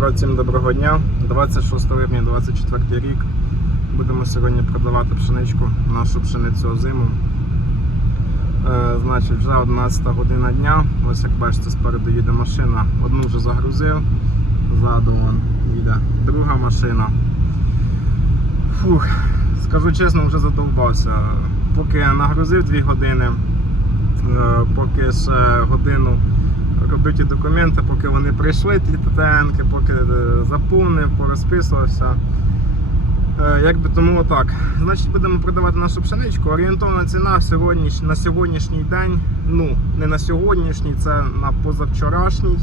народ, всім доброго дня. 26 липня 24 рік. Будемо сьогодні продавати пшеничку, нашу пшеницю озиму. Е, значить, вже 11 година дня. Ось як бачите, спереду їде машина. Одну вже загрузив, ззаду вон їде друга машина. Фух, скажу чесно, вже задовбався. Поки нагрузив 2 години, е, поки ще годину робив ті документи, поки вони прийшли, ті ТТНки, поки е, заповнив, порозписувався. Е, Як би тому отак. Значить, будемо продавати нашу пшеничку. Орієнтовна ціна сьогодні, на сьогоднішній день, ну, не на сьогоднішній, це на позавчорашній.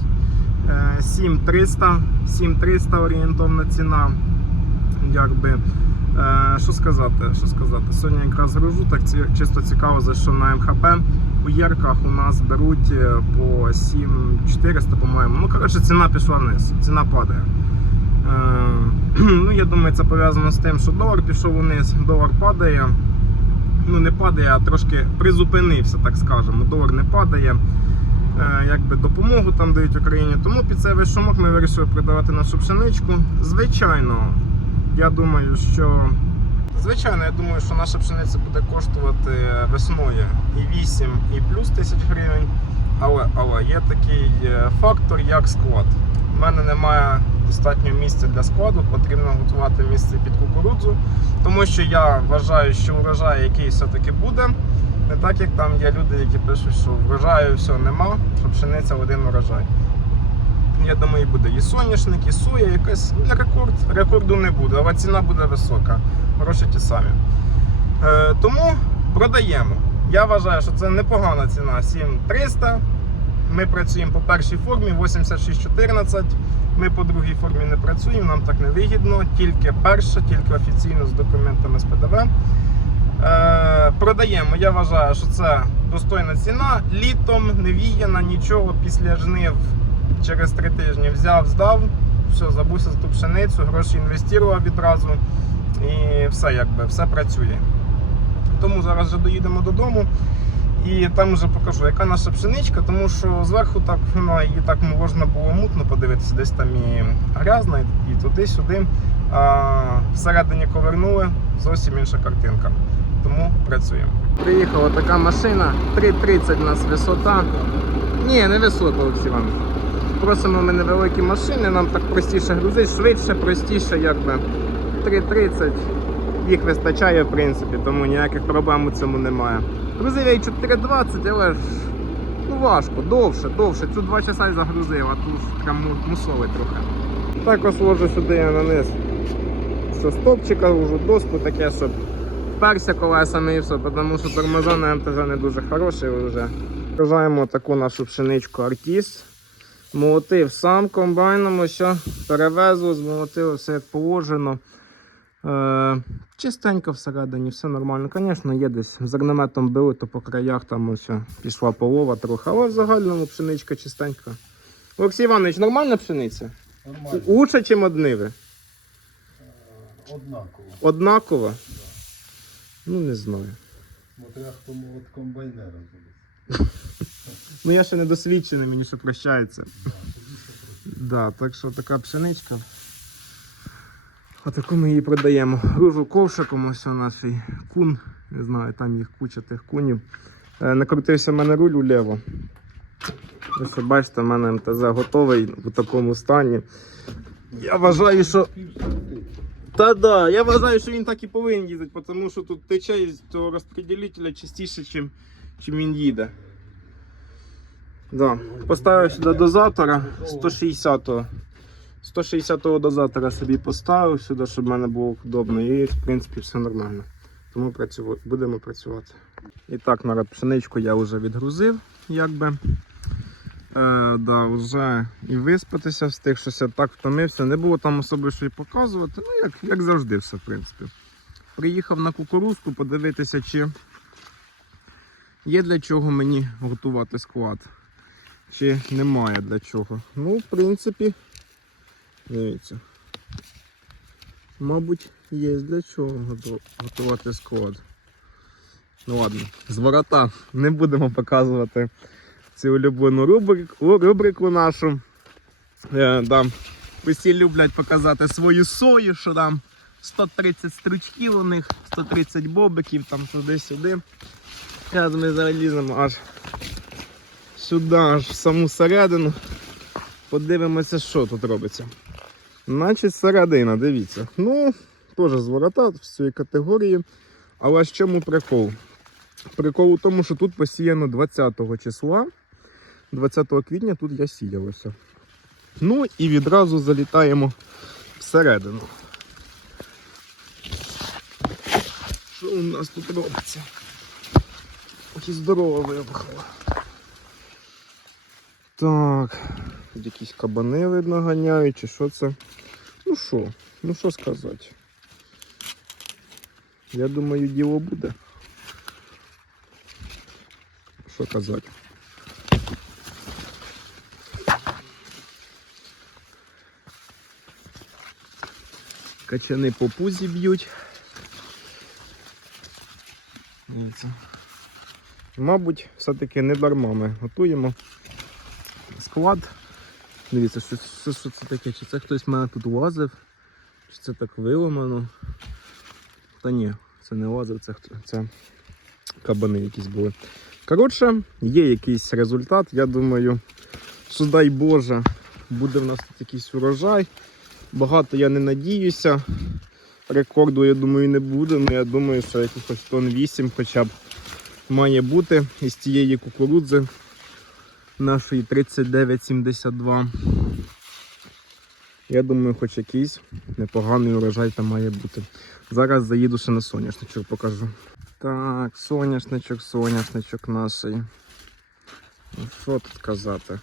Е, 7300, 7300 орієнтовна ціна. Якби. Що сказати? Що сказати? Сьогодні якраз гружу, так чисто цікаво, за що на МХП. У у нас беруть е, по 7400, по-моєму. Ну, коротше, ціна пішла вниз, ціна падає. Е, Ну, я думаю, це пов'язано з тим, що долар пішов вниз, долар падає. Ну, не падає, а трошки призупинився, так скажемо. Долар не падає. Е, Якби допомогу там дають Україні. Тому під цей весь шумок ми вирішили продавати нашу пшеничку. Звичайно, я думаю, що. Звичайно, я думаю, що наша пшениця буде коштувати весною і 8, і плюс тисяч гривень. Але, але є такий е, фактор, як склад. У мене немає достатньо місця для складу, потрібно готувати місце під кукурудзу, тому що я вважаю, що урожай, який все-таки буде, не так як там є люди, які пишуть, що врожаю все нема, що пшениця один урожай. Я думаю, буде і соняшник, і соя, якийсь рекорд. Рекорду не буде, але ціна буде висока. Гроші ті самі. Е, тому продаємо. Я вважаю, що це непогана ціна 7300. Ми працюємо по першій формі 8614. Ми по другій формі не працюємо, нам так не вигідно. Тільки перша, тільки офіційно з документами з ПДВ. Е, продаємо. Я вважаю, що це достойна ціна. Літом не віяна, нічого після жнив через три тижні взяв, здав, все, забувся за ту пшеницю, гроші інвестував відразу і все якби, все працює. Тому зараз вже доїдемо додому і там вже покажу, яка наша пшеничка, тому що зверху так вона її так можна було мутно подивитися, десь там і грязна, і туди-сюди. А всередині ковернули, зовсім інша картинка. Тому працюємо. Приїхала така машина, 3.30 у нас висота. Ні, не висока, Олексій Іванович. Просимо ми невеликі машини, нам так простіше грузити, швидше, простіше, якби 3.30. Їх вистачає, в принципі, тому ніяких проблем у цьому немає. Грузив я й 4.20, але ж ну важко, довше, довше. Цю 2 часа й загрузив, а тут прям му- мусовий трохи. Також ложу сюди я на низ. Що стопчика, ложу доску таке, щоб вперся колесами і все, тому що тормоза на МТЗ не дуже хороші вже. Вражаємо таку нашу пшеничку Артіс. Молотив сам комбайном, ось перевезу, змолотив все як положено. Е, чистенько всередині, все нормально. Звісно, є десь зернометом били, то по краях там ось пішла полова трохи, але в загальному пшеничка чистенька. Олексій Іванович, нормальна пшениця? Нормально, Лучше, ніж одниви. однаково. Однакова? Ну, не знаю. Смотря хто от комбайнера буде. Ну я ще не досвідчений, мені ще прощається. Да, так що така пшеничка. Отаку ми її продаємо. Ружу ковшиком, ось у наш кун. Не знаю, там їх куча тих кунів. Е, Накрутився в мене руль уліво. Ось бачите, в мене МТЗ готовий в такому стані. Я вважаю, що. Та да, я вважаю, що він так і повинен їздити, тому що тут тече із цього розподілителя частіше, чим він їде. Да. Поставив сюди дозатора 160-го. 160-го дозатора собі поставив сюди, щоб в мене було удобно. І в принципі все нормально. Тому працювати, будемо працювати. І так, народ, пшеничку я вже відгрузив, якби. Е, да, вже і виспатися встиг, щось я так втомився. Не було там особи що й показувати. Ну, як, як завжди, все, в принципі. Приїхав на кукурузку подивитися, чи є для чого мені готувати склад. Чи немає для чого. Ну, в принципі, дивіться. Мабуть, є для чого готувати склад. Ну ладно, з не будемо показувати цю улюблену рубрику, рубрику нашу. Е, да. Усі люблять показати свою сою, що там 130 стручків у них, 130 бобиків, там туди-сюди. Зараз ми заліземо аж сюди, аж в саму середину. Подивимося, що тут робиться. Значить, середина, дивіться. Ну, теж з ворота з цієї категорії. Але з чому прикол? Прикол у тому, що тут посіяно 20 числа. 20 квітня тут я сіялося. Ну і відразу залітаємо всередину. Що у нас тут робиться? Ох і здорова вибухала. Так, тут якісь кабани видно ганяють, чи що це? Ну що, ну що сказати? Я думаю, діло буде. Що казати? Качани по пузі б'ють. Мабуть, все-таки не дарма ми готуємо склад. Дивіться, що, що, що це таке? Чи це хтось мене тут лазив? Чи це так виламано? Та ні, це не лазив, це, це кабани якісь були. Коротше, є якийсь результат. Я думаю, що дай Боже, буде в нас тут якийсь урожай. Багато я не надіюся. Рекорду, я думаю, не буде, але я думаю, що якихось тонн 8 хоча б має бути із тієї кукурудзи нашої 3972. Я думаю, хоч якийсь непоганий урожай там має бути. Зараз заїду ще на соняшничок покажу. Так, соняшничок, соняшничок наший. Ну, що тут казати?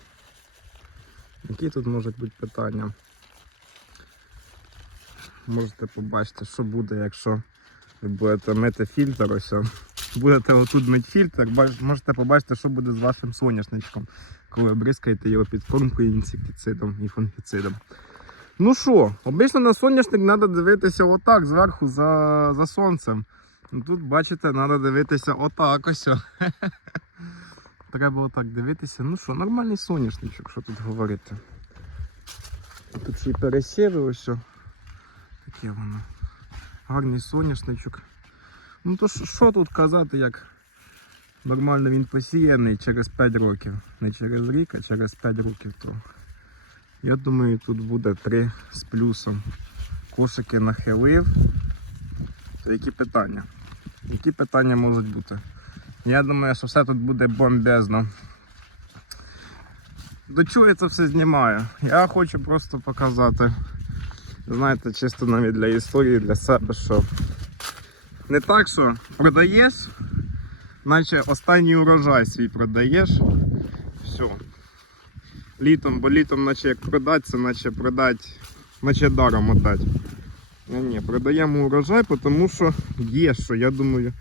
Які тут можуть бути питання? Можете побачити, що буде, якщо ви будете мити фільтр. Ось. Будете отут мити фільтр, можете побачити, що буде з вашим соняшничком, коли бризкаєте його під кормкою інсектицидом і фунгіцидом. Ну що, обично на соняшник треба дивитися отак, зверху за, за сонцем. Ну, Тут, бачите, треба дивитися отак ось. Треба отак дивитися. Ну що, нормальний соняшничок, що тут говорити. Тут ще й пересіви ось. Таке воно. Гарний соняшничок. Ну то що- тут казати, як нормально він посіяний через 5 років. Не через рік, а через 5 років. То я думаю, тут буде 3 з плюсом. Кошики нахилив. То які питання? Які питання можуть бути? Я думаю, що все тут буде бомбезно. До чого я це все знімаю? Я хочу просто показати, знаєте, чисто навіть для історії, для себе, що не так, що продаєш, наче останній урожай свій продаєш. Все. Літом, бо літом, наче як продати, це наче продати, наче даром отдати. Ні, ні, продаємо урожай, тому що є що, я думаю,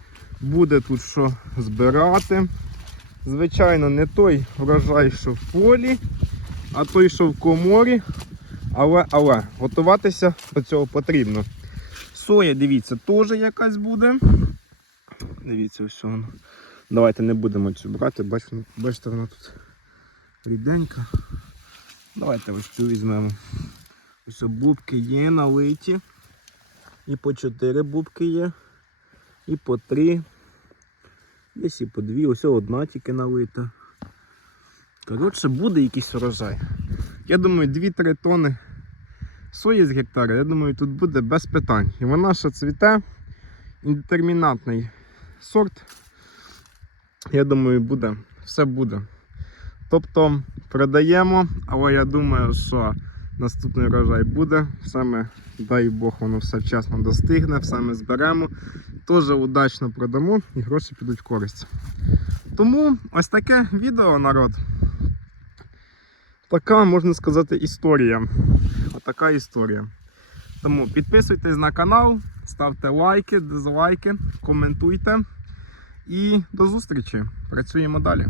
буде тут що збирати. Звичайно, не той урожай, що в полі, а той, що в коморі. Але, але, готуватися до цього потрібно. Соя, дивіться, теж якась буде. Дивіться, ось воно. Давайте не будемо цю брати, бачите, бачите, вона тут ріденька. Давайте ось цю візьмемо. Ось бубки є налиті. І по 4 бубки є. І по 3. Десь і по 2. Ось одна тільки налита. Коротше, буде якийсь урожай. Я думаю, 2-3 тони сої з гектара, я думаю, тут буде без питань. І вона ще цвіте. Індетермінатний сорт. Я думаю, буде. Все буде. Тобто продаємо, але я думаю, що наступний урожай буде. Саме, дай Бог, воно все вчасно достигне, все ми зберемо. Теж удачно продамо і гроші підуть в користь. Тому ось таке відео, народ. Така, можна сказати, історія. Отака історія. Тому підписуйтесь на канал, ставте лайки, дизлайки, коментуйте. І до зустрічі. Працюємо далі.